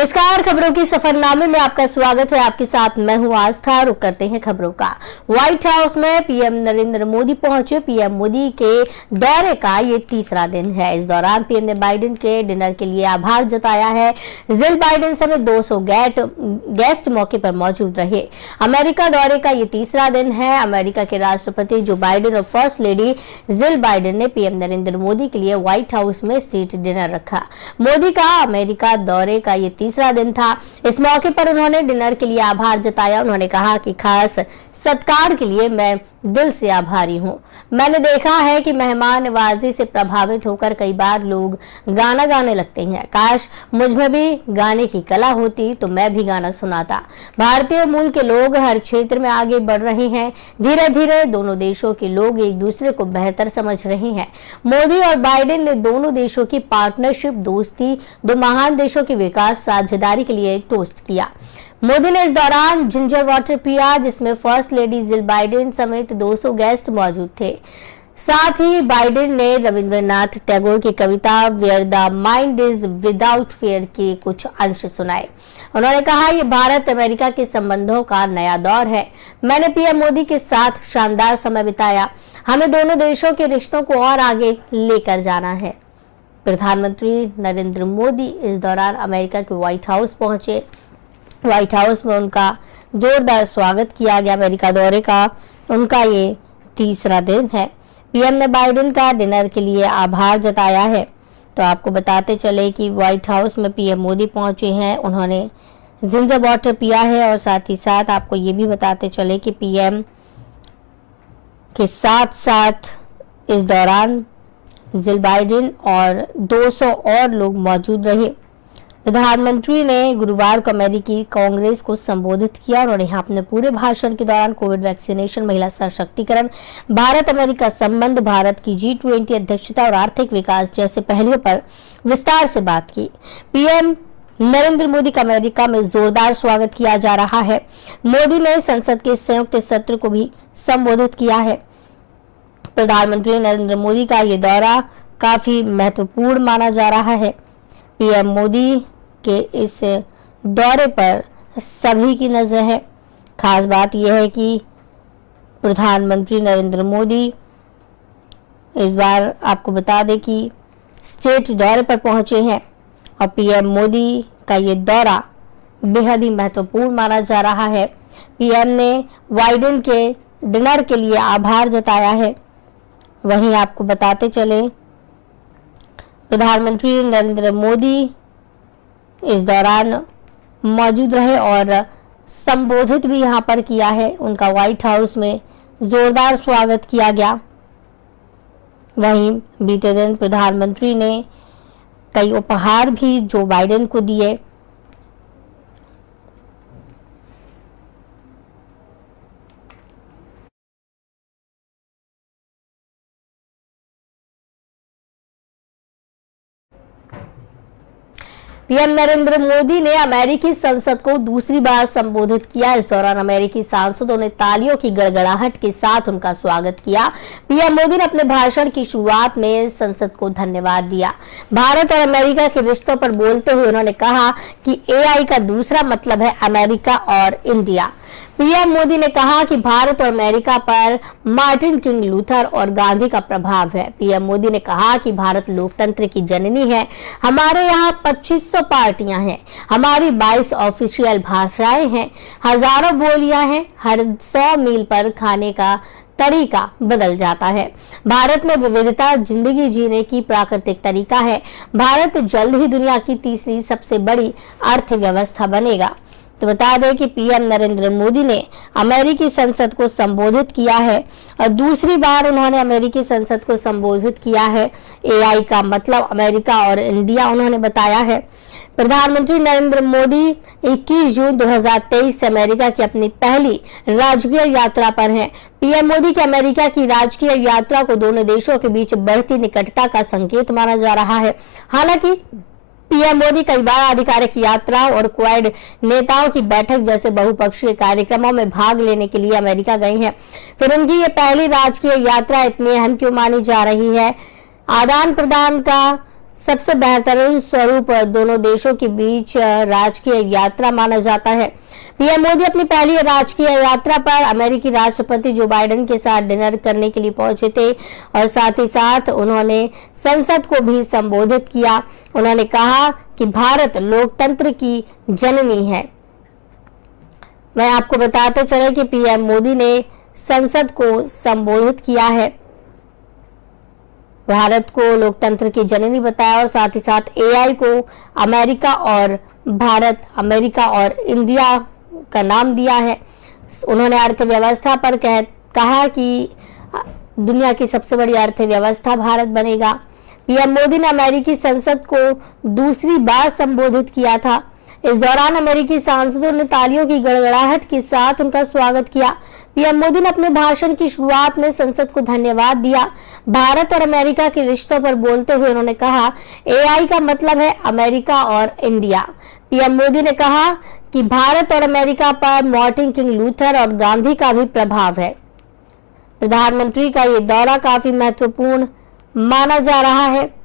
नमस्कार, खबरों की सफरनामे में आपका स्वागत है। आपके साथ मैं हूं आस्था। रुक करते हैं खबरों का। व्हाइट हाउस में पीएम नरेंद्र मोदी पहुंचे। पीएम मोदी के दौरे का ये तीसरा दिन है। इस दौरान पीएम ने बाइडेन के डिनर के लिए आभार जताया है। जिल बाइडेन समेत 200 गेस्ट मौके पर मौजूद रहे। अमेरिका दौरे का ये तीसरा दिन है। अमेरिका के राष्ट्रपति जो बाइडेन और फर्स्ट लेडी जिल बाइडेन ने पीएम नरेंद्र मोदी के लिए व्हाइट हाउस में स्ट्रीट डिनर रखा। मोदी का अमेरिका दौरे का ये तीसरा दिन था। इस मौके पर उन्होंने डिनर के लिए आभार जताया। उन्होंने कहा कि खास सत्कार के लिए मैं दिल से आभारी हूं। मैंने देखा है कि मेहमान नवाजी से प्रभावित होकर कई बार लोग गाना गाने लगते हैं। काश मुझ में भी गाने की कला होती तो मैं भी गाना सुनाता। भारतीय मूल के लोग हर क्षेत्र में आगे बढ़ रहे हैं। धीरे धीरे दोनों देशों के लोग एक दूसरे को बेहतर समझ रहे हैं। मोदी और बाइडेन ने दोनों देशों की पार्टनरशिप, दोस्ती, दो महान देशों की विकास साझेदारी के लिए टोस्ट किया। मोदी ने इस दौरान जिंजर वाटर पिया, जिसमें फर्स्ट लेडी जिल बाइडेन समेत 200 गेस्ट मौजूद थे। साथ ही बाइडेन ने रविंद्रनाथ टैगोर की कविता where the mind is without fear के कुछ अंश सुनाए। उन्होंने कहा, यह भारत अमेरिका के संबंधों का नया दौर है। मैंने पीएम मोदी के साथ शानदार समय बिताया। हमें दोनों देशों के रिश्तों को और आगे लेकर जाना है। प्रधानमंत्री नरेंद्र मोदी इस दौरान अमेरिका के व्हाइट हाउस पहुंचे। व्हाइट हाउस में उनका जोरदार स्वागत किया गया। अमेरिका दौरे का उनका ये तीसरा दिन है। पीएम ने बाइडेन का डिनर के लिए आभार जताया है। तो आपको बताते चले कि व्हाइट हाउस में पीएम मोदी पहुंचे हैं। उन्होंने जिंजर वाटर पिया है और साथ ही साथ आपको ये भी बताते चले कि पीएम के साथ साथ इस दौरान जिल बाइडेन और 200 और लोग मौजूद रहे। प्रधानमंत्री ने गुरुवार को अमेरिकी कांग्रेस को संबोधित किया। उन्होंने अपने पूरे भाषण के दौरान कोविड वैक्सीनेशन, महिला सशक्तिकरण, भारत अमेरिका संबंध, भारत की G20 अध्यक्षता और आर्थिक विकास जैसे पहलुओं पर विस्तार से बात की। पीएम नरेंद्र मोदी का अमेरिका में जोरदार स्वागत किया जा रहा है। मोदी ने संसद के संयुक्त सत्र को भी संबोधित किया है। प्रधानमंत्री नरेंद्र मोदी का ये दौरा काफी महत्वपूर्ण माना जा रहा है। पीएम मोदी के इस दौरे पर सभी की नजर है। खास बात यह है कि प्रधानमंत्री नरेंद्र मोदी इस बार आपको बता दें कि स्टेट दौरे पर पहुंचे हैं और पीएम मोदी का ये दौरा बेहद ही महत्वपूर्ण माना जा रहा है। पीएम ने बाइडेन के डिनर के लिए आभार जताया है। वहीं आपको बताते चले प्रधानमंत्री नरेंद्र मोदी इस दौरान मौजूद रहे और संबोधित भी यहां पर किया है। उनका व्हाइट हाउस में जोरदार स्वागत किया गया। वहीं बीते दिन प्रधानमंत्री ने कई उपहार भी जो बाइडेन को दिए। पीएम नरेंद्र मोदी ने अमेरिकी संसद को दूसरी बार संबोधित किया। इस दौरान अमेरिकी सांसदों ने तालियों की गड़गड़ाहट के साथ उनका स्वागत किया। पीएम मोदी ने अपने भाषण की शुरुआत में संसद को धन्यवाद दिया। भारत और अमेरिका के रिश्तों पर बोलते हुए उन्होंने कहा कि AI का दूसरा मतलब है अमेरिका और इंडिया। पीएम मोदी ने कहा कि भारत और अमेरिका पर मार्टिन किंग लूथर और गांधी का प्रभाव है। पीएम मोदी ने कहा कि भारत लोकतंत्र की जननी है। हमारे यहाँ 2500 पार्टियां हैं। हमारी 22 ऑफिशियल भाषाएं हैं। हजारों बोलियां हैं। हर 100 मील पर खाने का तरीका बदल जाता है। भारत में विविधता जिंदगी जीने की प्राकृतिक तरीका है। भारत जल्द ही दुनिया की तीसरी सबसे बड़ी अर्थव्यवस्था बनेगा। तो बता दें कि पीएम नरेंद्र मोदी ने अमेरिकी संसद को संबोधित किया है और दूसरी बार उन्होंने अमेरिकी संसद को संबोधित किया है। AI का मतलब अमेरिका और इंडिया उन्होंने बताया है। प्रधानमंत्री नरेंद्र मोदी 21 जून 2023 से अमेरिका की अपनी पहली राजकीय यात्रा पर हैं। पीएम मोदी की अमेरिका की राजकीय यात्रा को दोनों देशों के बीच बढ़ती निकटता का संकेत माना जा रहा है। हालांकि पीएम मोदी कई बार आधिकारिक यात्रा और क्वाड नेताओं की बैठक जैसे बहुपक्षीय कार्यक्रमों में भाग लेने के लिए अमेरिका गए हैं। फिर उनकी ये पहली राजकीय यात्रा इतनी अहम क्यों मानी जा रही है? आदान प्रदान का सबसे बेहतरीन स्वरूप दोनों देशों के बीच राजकीय यात्रा माना जाता है। पीएम मोदी अपनी पहली राजकीय यात्रा पर अमेरिकी राष्ट्रपति जो बाइडेन के साथ डिनर करने के लिए पहुंचे थे और साथ ही साथ उन्होंने संसद को भी संबोधित किया। उन्होंने कहा कि भारत लोकतंत्र की जननी है। मैं आपको बताते चले कि पीएम मोदी ने संसद को संबोधित किया है, भारत को लोकतंत्र की जननी बताया और साथ ही साथ एआई को अमेरिका और भारत, अमेरिका और इंडिया का नाम दिया है। उन्होंने अर्थव्यवस्था पर कहा कि दुनिया की सबसे बड़ी अर्थव्यवस्था भारत बनेगा। पीएम मोदी ने अमेरिकी संसद को दूसरी बार संबोधित किया था। इस दौरान अमेरिकी सांसदों ने तालियों की गड़गड़ाहट के साथ उनका स्वागत किया। पीएम मोदी ने अपने भाषण की शुरुआत में संसद को धन्यवाद दिया। भारत और अमेरिका के रिश्तों पर बोलते हुए उन्होंने कहा, एआई का मतलब है अमेरिका और इंडिया। पीएम मोदी ने कहा कि भारत और अमेरिका पर मार्टिन किंग लूथर और गांधी का भी प्रभाव है। प्रधानमंत्री का ये दौरा काफी महत्वपूर्ण माना जा रहा है।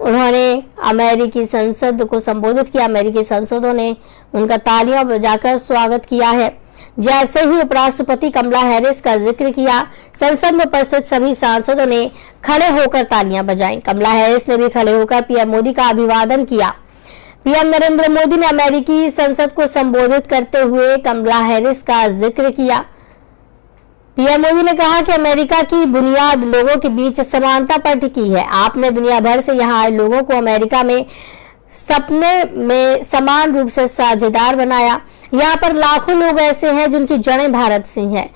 उन्होंने अमेरिकी संसद को संबोधित किया। अमेरिकी सांसदों ने उनका तालियां बजाकर स्वागत किया है। जैसे ही उपराष्ट्रपति कमला हैरिस का जिक्र किया, संसद में उपस्थित सभी सांसदों ने खड़े होकर तालियां बजाई। कमला हैरिस ने भी खड़े होकर पीएम मोदी का अभिवादन किया। पीएम नरेंद्र मोदी ने अमेरिकी संसद को संबोधित करते हुए कमला हैरिस का जिक्र किया। पीएम मोदी ने कहा कि अमेरिका की बुनियाद लोगों के बीच समानता पर टिकी है। आपने दुनिया भर से यहाँ आए लोगों को अमेरिका में सपने में समान रूप से साझेदार बनाया। यहाँ पर लाखों लोग ऐसे हैं जिनकी जड़ें भारत से हैं।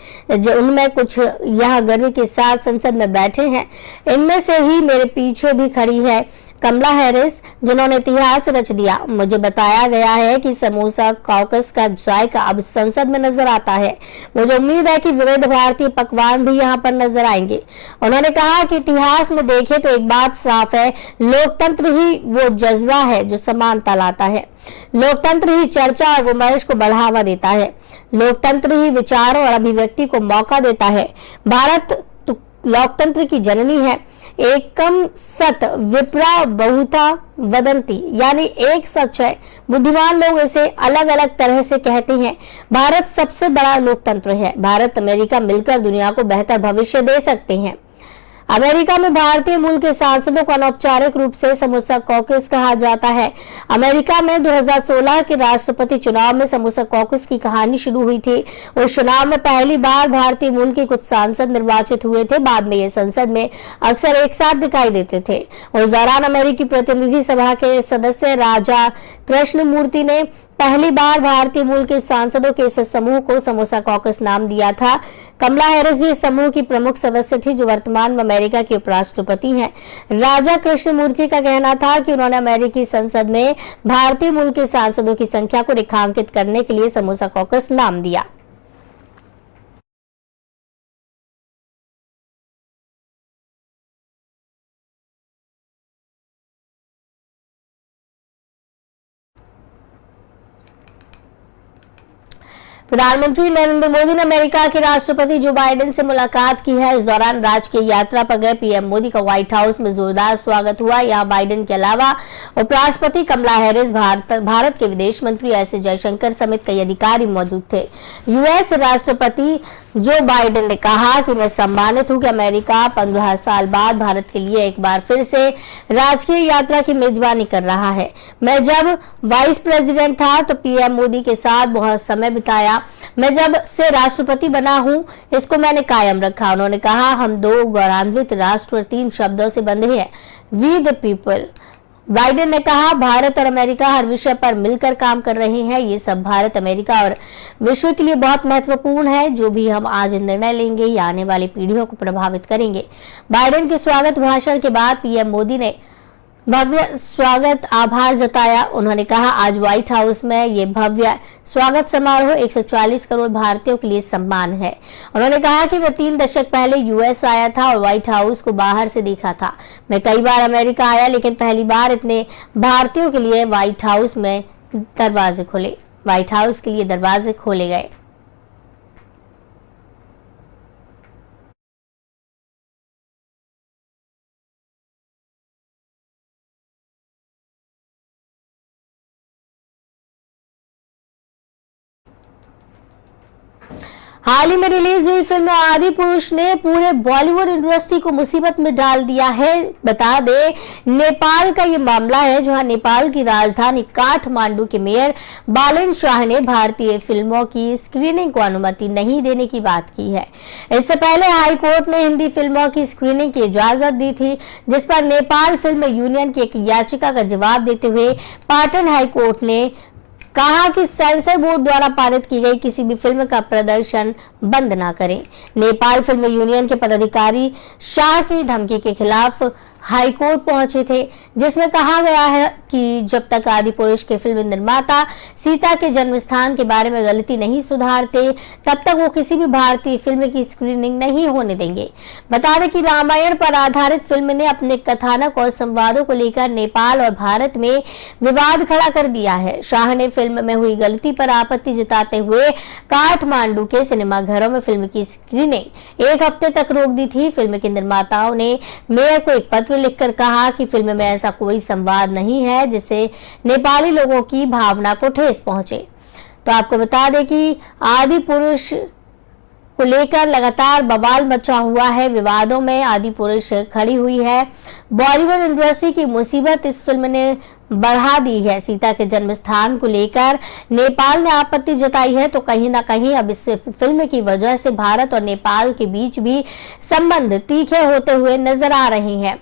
उनमें कुछ यहाँ गर्व के साथ संसद में बैठे हैं। इनमें से ही मेरे पीछे भी खड़ी है कमला हैरिस, जिन्होंने इतिहास रच दिया। मुझे बताया गया है कि समोसा कॉकस का जायका अब संसद में नजर आता है। मुझे उम्मीद है कि विविध भारतीय पकवान भी यहाँ पर नजर आएंगे। उन्होंने कहा कि इतिहास में देखें तो एक बात साफ है, लोकतंत्र ही वो जज्बा है जो समानता लाता है। लोकतंत्र ही चर्चा और विमर्श को बढ़ावा देता है। लोकतंत्र ही विचारों और अभिव्यक्ति को मौका देता है। भारत लोकतंत्र की जननी है। एकम सत विप्रा बहुधा वदंती, यानी एक सच है। बुद्धिमान लोग इसे अलग अलग तरह से कहते हैं। भारत सबसे बड़ा लोकतंत्र है। भारत अमेरिका मिलकर दुनिया को बेहतर भविष्य दे सकते हैं। अमेरिका में भारतीय मूल के सांसदों को अनौपचारिक रूप से समोसा कॉकस कहा जाता है। अमेरिका में 2016 के राष्ट्रपति चुनाव में समोसा कॉकस की कहानी शुरू हुई थी। उस चुनाव में पहली बार भारतीय मूल के कुछ सांसद निर्वाचित हुए थे। बाद में ये संसद में अक्सर एक साथ दिखाई देते थे। उस दौरान अमेरिकी प्रतिनिधि सभा के सदस्य राजा कृष्णमूर्ति ने पहली बार भारतीय मूल के सांसदों के इस समूह को समोसा कॉकस नाम दिया था। कमला हैरिस भी इस समूह की प्रमुख सदस्य थी, जो वर्तमान में अमेरिका के उपराष्ट्रपति हैं। राजा कृष्णमूर्ति का कहना था कि उन्होंने अमेरिकी संसद में भारतीय मूल के सांसदों की संख्या को रेखांकित करने के लिए समोसा कॉकस नाम दिया। प्रधानमंत्री नरेंद्र मोदी ने अमेरिका के राष्ट्रपति जो बाइडेन से मुलाकात की है। इस दौरान राजकीय यात्रा पर गए पीएम मोदी का व्हाइट हाउस में जोरदार स्वागत हुआ। यहाँ बाइडेन के अलावा उपराष्ट्रपति कमला हैरिस, भारत के विदेश मंत्री एस जयशंकर समेत कई अधिकारी मौजूद थे। यूएस राष्ट्रपति जो बाइडेन ने कहा कि मैं सम्मानित हूं कि अमेरिका 15 साल बाद भारत के लिए एक बार फिर से राजकीय यात्रा की मेजबानी कर रहा है। मैं जब वाइस प्रेसिडेंट था तो पीएम मोदी के साथ बहुत समय बिताया। मैं जब से राष्ट्रपति बना हूं, इसको मैंने कायम रखा। उन्होंने कहा, हम दो गौरवान्वित राष्ट्र 3 शब्दों से बंधे हैं, वी द पीपल। बाइडेन ने कहा, भारत और अमेरिका हर विषय पर मिलकर काम कर रहे हैं। ये सब भारत, अमेरिका और विश्व के लिए बहुत महत्वपूर्ण है। जो भी हम आज निर्णय लेंगे ये आने वाली पीढ़ियों को प्रभावित करेंगे। बाइडेन के स्वागत भाषण के बाद पीएम मोदी ने भव्य स्वागत आभार जताया। उन्होंने कहा, आज व्हाइट हाउस में ये भव्य स्वागत समारोह 140 करोड़ भारतीयों के लिए सम्मान है। उन्होंने कहा कि मैं 3 दशक पहले यूएस आया था और व्हाइट हाउस को बाहर से देखा था। मैं कई बार अमेरिका आया, लेकिन पहली बार इतने भारतीयों के लिए व्हाइट हाउस के लिए दरवाजे खोले गए। हाल ही में रिलीज हुई फिल्म आदि पुरुष ने पूरे बॉलीवुड इंडस्ट्री को मुसीबत में डाल दिया है। बता दें, नेपाल का ये मामला है, जहां नेपाल की राजधानी काठमांडू के मेयर बालन शाह ने भारतीय फिल्मों की स्क्रीनिंग को अनुमति नहीं देने की बात की है। इससे पहले हाई कोर्ट ने हिंदी फिल्मों की स्क्रीनिंग की इजाजत दी थी, जिस पर नेपाल फिल्म यूनियन की एक याचिका का जवाब देते हुए पाटन हाई कोर्ट ने कहा कि सेंसर बोर्ड द्वारा पारित की गई किसी भी फिल्म का प्रदर्शन बंद ना करें। नेपाल फिल्म यूनियन के पदाधिकारी शाह की धमकी के खिलाफ हाई कोर्ट पहुंचे थे, जिसमें कहा गया है कि जब तक आदि पुरुष के फिल्म निर्माता सीता के जन्म स्थान के बारे में गलती नहीं सुधारते, तब तक वो किसी भी भारतीय फिल्म की स्क्रीनिंग नहीं होने देंगे। बता दें कि रामायण पर आधारित फिल्म ने अपने कथानक और संवादों को लेकर नेपाल और भारत में विवाद खड़ा कर दिया है। शाह ने फिल्म में हुई गलती पर आपत्ति जताते हुए काठमांडू के सिनेमाघरों में फिल्म की स्क्रीनिंग 1 हफ्ते तक रोक दी थी। फिल्म के निर्माताओं ने मेयर को एक पत्र लिखकर कहा कि फिल्म में ऐसा कोई संवाद नहीं है जिससे नेपाली लोगों की भावना को ठेस पहुंचे। तो आपको बता दें कि आदि पुरुष को लेकर लगातार बवाल मचा हुआ है। विवादों में आदि पुरुष खड़ी हुई है। बॉलीवुड इंडस्ट्री की मुसीबत इस फिल्म ने बढ़ा दी है। सीता के जन्म स्थान को लेकर नेपाल ने आपत्ति जताई है, तो कहीं ना कहीं अब इस फिल्म की वजह से भारत और नेपाल के बीच भी संबंध तीखे होते हुए नजर आ रहे हैं।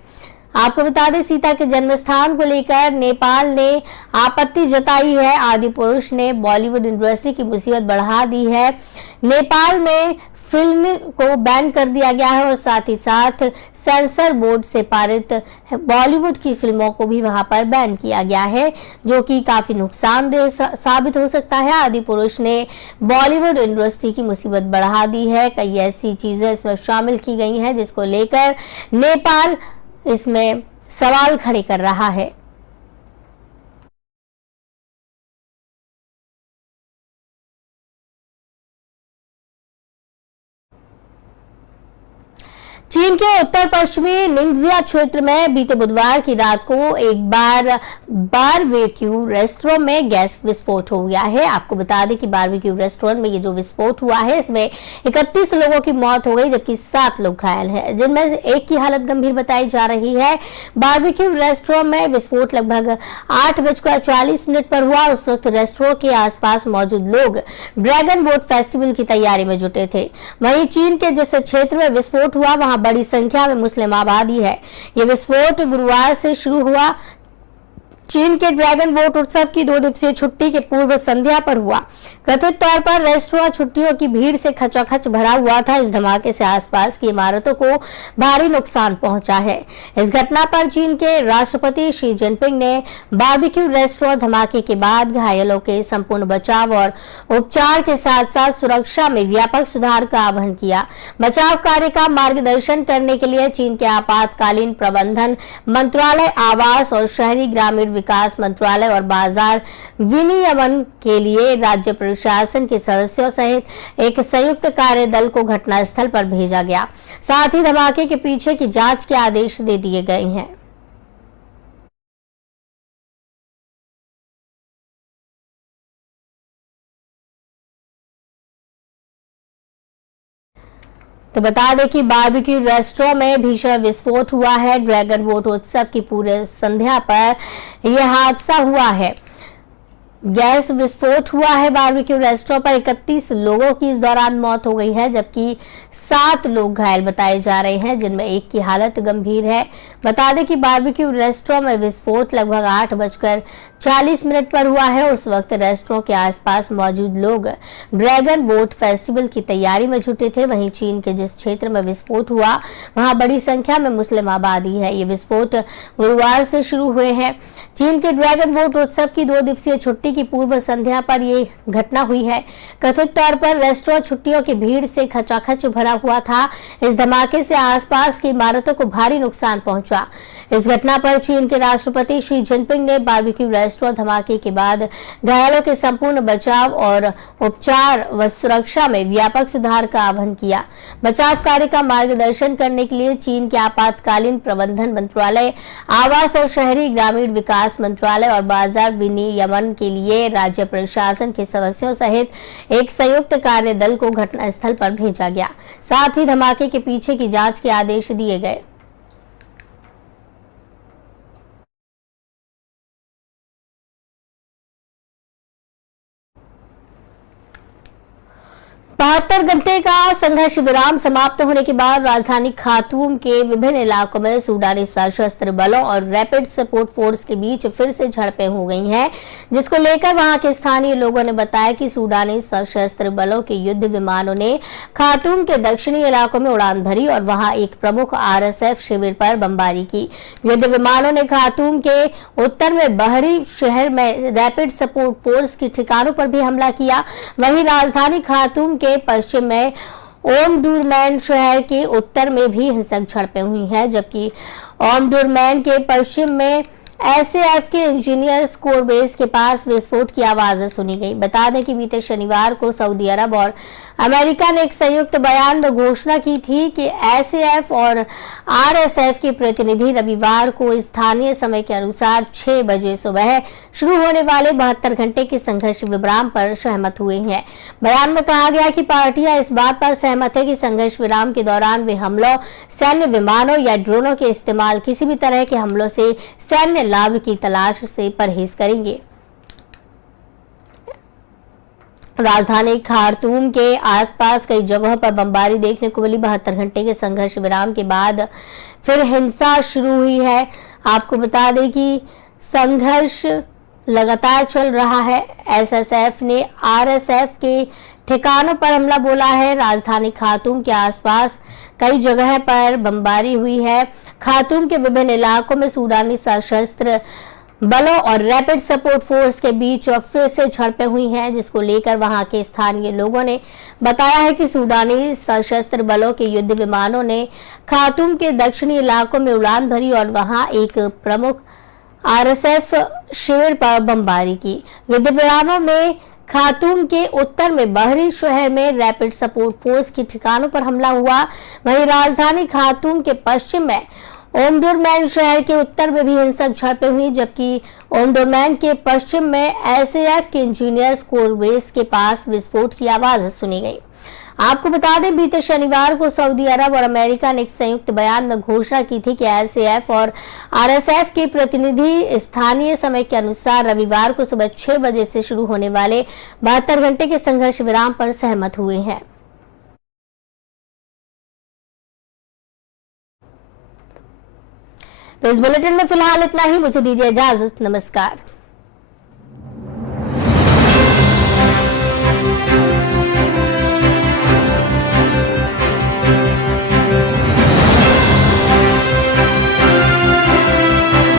आपको बता दें, सीता के जन्म स्थान को लेकर नेपाल ने आपत्ति जताई है। आदि पुरुष ने बॉलीवुड इंडस्ट्री की मुसीबत बढ़ा दी है। नेपाल में फिल्म को बैन कर दिया गया है और साथ ही साथ सेंसर बोर्ड से पारित बॉलीवुड की फिल्मों को भी वहां पर बैन किया गया है, जो कि काफी नुकसानदेह साबित हो सकता है। आदि पुरुष ने बॉलीवुड इंडस्ट्री की मुसीबत बढ़ा दी है। कई ऐसी चीजें इसमें शामिल की गई हैं जिसको लेकर नेपाल इसमें सवाल खड़े कर रहा है। चीन के उत्तर पश्चिमी निंगजिया क्षेत्र में बीते बुधवार की रात को एक बारबेक्यू रेस्टोरेंट में गैस विस्फोट हो गया है। आपको बता दें कि बारबेक्यू रेस्टोरेंट में ये जो विस्फोट हुआ है, इसमें 31 लोगों की मौत हो गई, जबकि 7 लोग घायल हैं, जिनमें से एक की हालत गंभीर बताई जा रही है। बारबेक्यू रेस्टोरेंट में विस्फोट लगभग 8:40 पर हुआ। उस वक्त रेस्टोरेंट के आसपास मौजूद लोग ड्रैगन बोट फेस्टिवल की तैयारी में जुटे थे। वहीं चीन के जिस क्षेत्र में विस्फोट हुआ, वहां बड़ी संख्या में मुस्लिम आबादी है। यह विस्फोट गुरुवार से शुरू हुआ। चीन के ड्रैगन बोट उत्सव की 2 दिवसीय छुट्टी के पूर्व संध्या पर हुआ। कथित तौर पर रेस्टोरेंट छुट्टियों की भीड़ से खचाखच भरा हुआ था। इस धमाके से आसपास की इमारतों को भारी नुकसान पहुंचा है। इस घटना पर चीन के राष्ट्रपति शी जिनपिंग ने बारबेक्यू रेस्टोरेंट धमाके के बाद घायलों के संपूर्ण बचाव और उपचार के साथ साथ सुरक्षा में व्यापक सुधार का आह्वान किया। बचाव कार्य का मार्गदर्शन करने के लिए चीन के आपातकालीन प्रबंधन मंत्रालय, आवास और शहरी ग्रामीण विकास मंत्रालय और बाजार विनियमन के लिए राज्य प्रशासन के सदस्यों सहित एक संयुक्त कार्य दल को घटनास्थल पर भेजा गया। साथ ही धमाके के पीछे की जांच के आदेश दे दिए गए हैं। तो बता दें कि बारबेक्यू रेस्टोरेंट में भीषण विस्फोट हुआ है। ड्रैगन बोट उत्सव की पूरे संध्या पर यह हादसा हुआ है। गैस विस्फोट हुआ है। बारबेक्यू रेस्टोरेंट पर 31 लोगों की इस दौरान मौत हो गई है, जबकि 7 लोग घायल बताए जा रहे हैं, जिनमें एक की हालत गंभीर है। बता दें कि बारबेक्यू रेस्टोरेंट में विस्फोट लगभग 8:40 पर हुआ है। उस वक्त रेस्टोरेंट के आसपास मौजूद लोग ड्रैगन बोट फेस्टिवल की तैयारी में जुटे थे। वहीं चीन के जिस क्षेत्र में विस्फोट हुआ, वहां बड़ी संख्या में मुस्लिम आबादी है। ये विस्फोट गुरुवार से शुरू हुए हैं। चीन के ड्रैगन बोट उत्सव की 2 दिवसीय छुट्टी की पूर्व संध्या पर ये घटना हुई है। कथित तौर पर रेस्टोरेंट छुट्टियों की भीड़ से खचाखच भरा हुआ था। इस धमाके से आसपास की इमारतों को भारी नुकसान पहुंचा। इस घटना पर चीन के राष्ट्रपति शी जिनपिंग ने बारबेक्यू पिस्टल धमाके के बाद घायलों के संपूर्ण बचाव और उपचार व सुरक्षा में व्यापक सुधार का आह्वान किया। बचाव कार्य का मार्गदर्शन करने के लिए चीन के आपातकालीन प्रबंधन मंत्रालय, आवास और शहरी ग्रामीण विकास मंत्रालय और बाजार विनियमन के लिए राज्य प्रशासन के सदस्यों सहित एक संयुक्त कार्य दल को घटनास्थल पर भेजा गया। साथ ही धमाके के पीछे की जांच के आदेश दिए गए। बहत्तर घंटे का संघर्ष विराम समाप्त होने के बाद राजधानी खार्तूम के विभिन्न इलाकों में सूडानी सशस्त्र बलों और रैपिड सपोर्ट फोर्स के बीच फिर से झड़पें हो गई हैं, जिसको लेकर वहां के स्थानीय लोगों ने बताया कि सूडानी सशस्त्र बलों के युद्ध विमानों ने खार्तूम के दक्षिणी इलाकों में उड़ान भरी और वहां एक प्रमुख RSF शिविर पर बमबारी की। युद्ध विमानों ने खार्तूम के उत्तर में बहरी शहर में रैपिड सपोर्ट फोर्स के ठिकानों पर भी हमला किया। वहीं राजधानी खार्तूम के पश्चिम में ओमडुरमैन शहर के उत्तर में भी हिंसक झड़पें हुई हैं, जबकि ओमडुरमैन के पश्चिम में SAF के इंजीनियर्स कोर बेस के पास विस्फोट की आवाज सुनी गई। बता दें कि बीते शनिवार को सऊदी अरब और अमेरिका ने एक संयुक्त बयान में घोषणा की थी कि SAF और RSF के प्रतिनिधि रविवार को स्थानीय समय के अनुसार 6 बजे सुबह शुरू होने वाले 72 घंटे के संघर्ष विराम पर सहमत हुए हैं। बयान में कहा गया कि पार्टियां इस बात पर सहमत है कि संघर्ष विराम के दौरान वे हमलों, सैन्य विमानों या ड्रोनों के इस्तेमाल, किसी भी तरह के हमलों से सैन्य लाभ की तलाश से परहेज करेंगे। राजधानी खार्तूम के आसपास कई जगहों पर बमबारी देखने को मिली। 72 घंटे के संघर्ष विराम के बाद फिर हिंसा शुरू हुई है। आपको बता दें कि संघर्ष लगातार चल रहा है। SSF ने RSF के ठिकानों पर हमला बोला है। राजधानी खार्तूम के आसपास कई जगह पर बमबारी हुई है। खार्तूम के विभिन्न इलाकों में सूडानी सशस्त्र बलों और रैपिड सपोर्ट फोर्स के बीच फिर से झड़पें हुई हैं, जिसको लेकर वहां के स्थानीय लोगों ने बताया है कि सूडानी सशस्त्र बलों के युद्ध विमानों ने खार्तूम के दक्षिणी इलाकों में उड़ान भरी और वहां एक प्रमुख RSF शिविर पर बमबारी की। युद्ध विमानों में खार्तूम के उत्तर में बहरी शहर में रैपिड सपोर्ट फोर्स के ठिकानों पर हमला हुआ। वहीं राजधानी खार्तूम के पश्चिम में ओमडुरमैन शहर के उत्तर में भी हिंसक झड़पें हुई, जबकि ओमडुरमैन के पश्चिम में SAF के इंजीनियर्स कोर बेस के पास विस्फोट की आवाज सुनी गई। आपको बता दें, बीते शनिवार को सऊदी अरब और अमेरिका ने एक संयुक्त बयान में घोषणा की थी कि SAF और RSF के प्रतिनिधि स्थानीय समय के अनुसार रविवार को सुबह 6 बजे से शुरू होने वाले 72 घंटे के संघर्ष विराम पर सहमत हुए हैं। तो इस बुलेटिन में फिलहाल इतना ही। मुझे दीजिए इजाजत। नमस्कार।